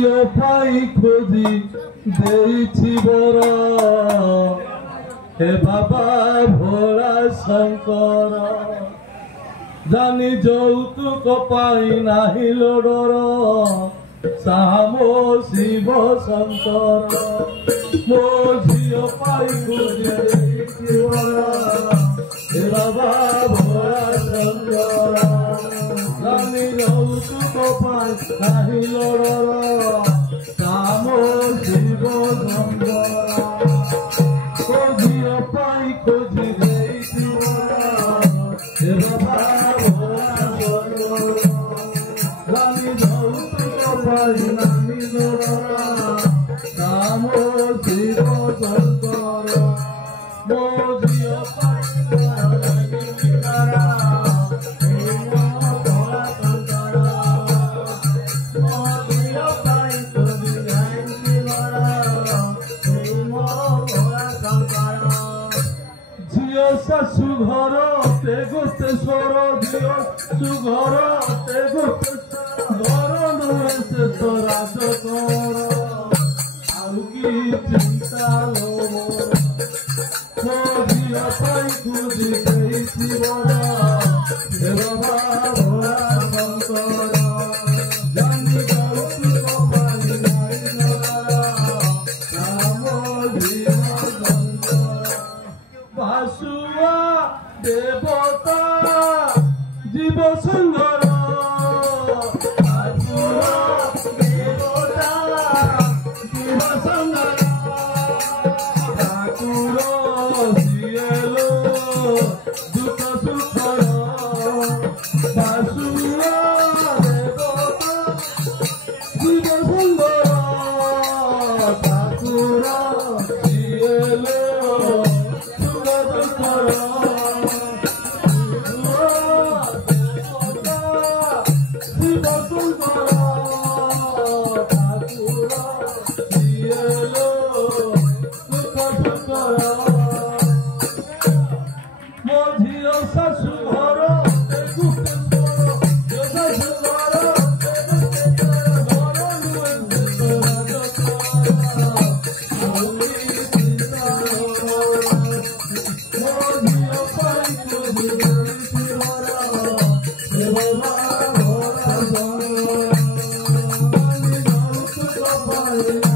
ঝিও পাই খোঁজি দেইছি বড় হে বাবা ভোলা শঙ্কর জানি যৌতুক পাই নাহিল ডর সাম শিব শঙ্কর মো ঝিও পাই খোঁজি দেইছি বড় হে বাবা ভোলা শঙ্কর জানি যৌতুক পাই নাহিল ডর সাম শিব শঙ্কর ঝিও পাই খোঁজি দেইছি হে বাবা ভোলা শঙ্কর জানি যৌতুক পাই নাহিল ডর সাম শিব শঙ্কর মো ঝিও পাই সুঘর তে গোতে স্বর ঝিও সুঘর তে গোতে ঘর নুয়ে সে তো রাজ কর আর কি চিন্তা লো মো ঝিও পাই খুঁজি দেইছি বড় হে বাবা ভোলা শঙ্কর জানি যৌতুক পাই নাহিল রাম শিব শঙ্কর ভাসুয়া দেবতা জীব সুন্দর ভাসুয়া দেবতা জীব সুন্দর ঠাকুর সিয়েলো দুঃখ সুখর ভাসুয়া দেবতা জীব সুন্দর ঠাকুর সিয়েলো ঝিও শাশু ঘর Bye.